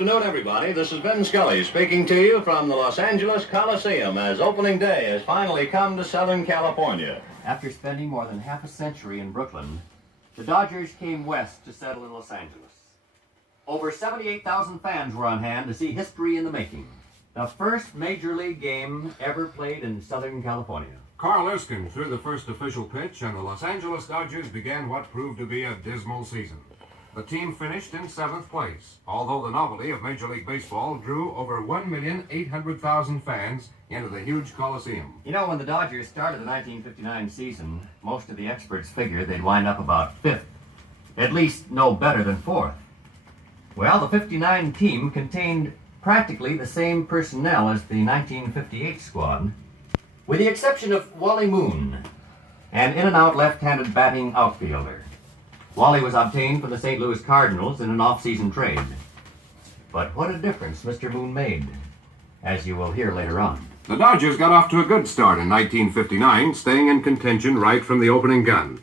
Good afternoon, everybody. This is Vin Scully speaking to you from the Los Angeles Coliseum as opening day has finally come to Southern California. After spending more than half a century in Brooklyn, the Dodgers came west to settle in Los Angeles. Over 78,000 fans were on hand to see history in the making. The first Major League game ever played in Southern California. Carl Erskine threw the first official pitch, and the Los Angeles Dodgers began what proved to be a dismal season. The team finished in 7th place, although the novelty of Major League Baseball drew over 1,800,000 fans into the huge Coliseum. You know, when the Dodgers started the 1959 season, most of the experts figured they'd wind up about 5th, at least no better than 4th. Well, the 59 team contained practically the same personnel as the 1958 squad, with the exception of Wally Moon, an in-and-out left-handed batting outfielder. Wally was obtained from the St. Louis Cardinals in an off-season trade. But what a difference Mr. Moon made, as you will hear later on. The Dodgers got off to a good start in 1959, staying in contention right from the opening gun.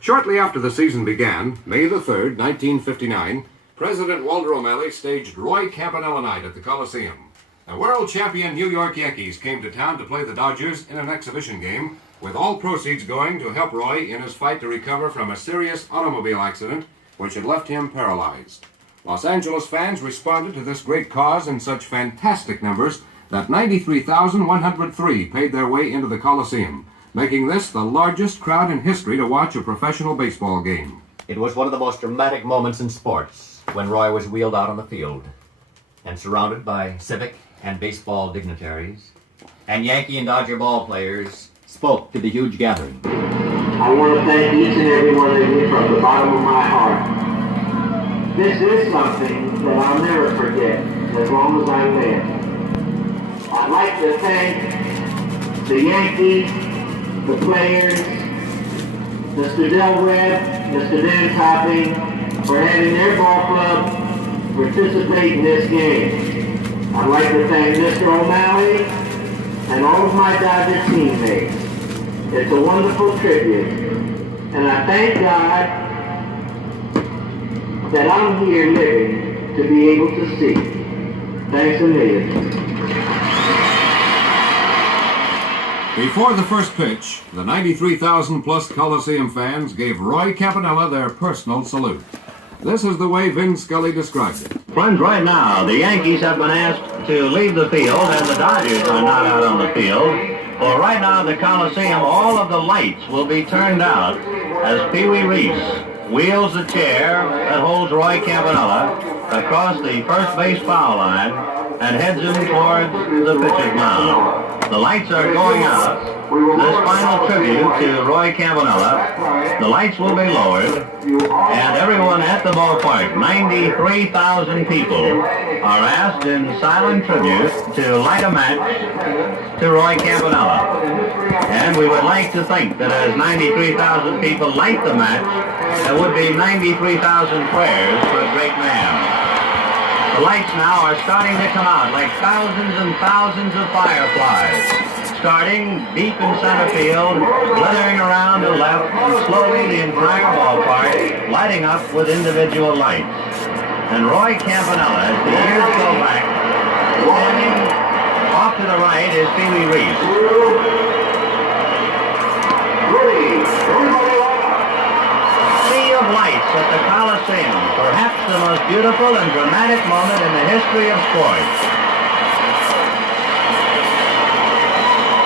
Shortly after the season began, May the 3rd, 1959, President Walter O'Malley staged Roy Campanella Night at the Coliseum. The world champion New York Yankees came to town to play the Dodgers in an exhibition game, with all proceeds going to help Roy in his fight to recover from a serious automobile accident which had left him paralyzed. Los Angeles fans responded to this great cause in such fantastic numbers that 93,103 paid their way into the Coliseum, making this the largest crowd in history to watch a professional baseball game. It was one of the most dramatic moments in sports when Roy was wheeled out on the field and surrounded by civic and baseball dignitaries, and Yankee and Dodger ball players spoke to the huge gathering. I want to thank each and every one of you from the bottom of my heart. This is something that I'll never forget as long as I live. I'd like to thank the Yankees, the players, Mr. Del Webb, Mr. Dan Topping, for having their ball club participate in this game. I'd like to thank Mr. O'Malley and all of my Dodger teammates. It's a wonderful tribute, and I thank God that I'm here living to be able to see. Thanks a million. Before the first pitch, the 93,000-plus Coliseum fans gave Roy Campanella their personal salute. This is the way Vin Scully described it. Friends, right now, the Yankees have been asked to leave the field, and the Dodgers are not out on the field. For right now, the Coliseum, all of the lights will be turned out as Pee Wee Reese wheels the chair that holds Roy Campanella across the first base foul line and heads him towards the pitcher's mound. The lights are going out. This final tribute to Roy Campanella, the lights will be lowered, and everyone at the ballpark, 93,000 people, are asked in silent tribute to light a match to Roy Campanella. And we would like to think that as 93,000 people light the match, there would be 93,000 prayers for a great man. The lights now are starting to come out like thousands and thousands of fireflies, starting deep in center field, glittering around to left, and slowly the entire ballpark lighting up with individual lights. And Roy Campanella, as the years go back, standing off to the right is Pee Wee Reese. Sea of lights at the Coliseum, perhaps the most beautiful and dramatic moment in the history of sports.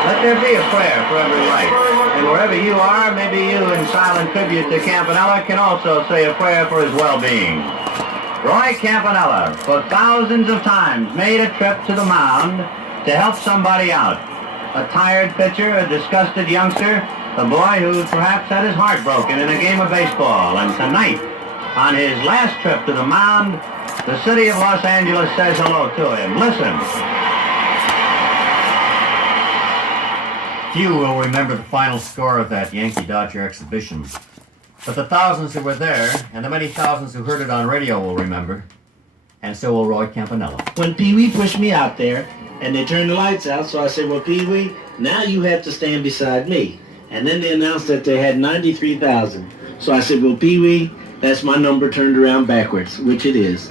Let there be a prayer for every light. And wherever you are, maybe you in silent tribute to Campanella can also say a prayer for his well-being. Roy Campanella, for thousands of times, made a trip to the mound to help somebody out. A tired pitcher, a disgusted youngster, a boy who perhaps had his heart broken in a game of baseball. And tonight, on his last trip to the mound, the city of Los Angeles says hello to him. Listen. Few will remember the final score of that Yankee-Dodger exhibition, but the thousands who were there and the many thousands who heard it on radio will remember, and so will Roy Campanella. When Pee Wee pushed me out there and they turned the lights out, so I said, well, Pee Wee, now you have to stand beside me. And then they announced that they had 93,000. So I said, well, Pee Wee, that's my number turned around backwards, which it is.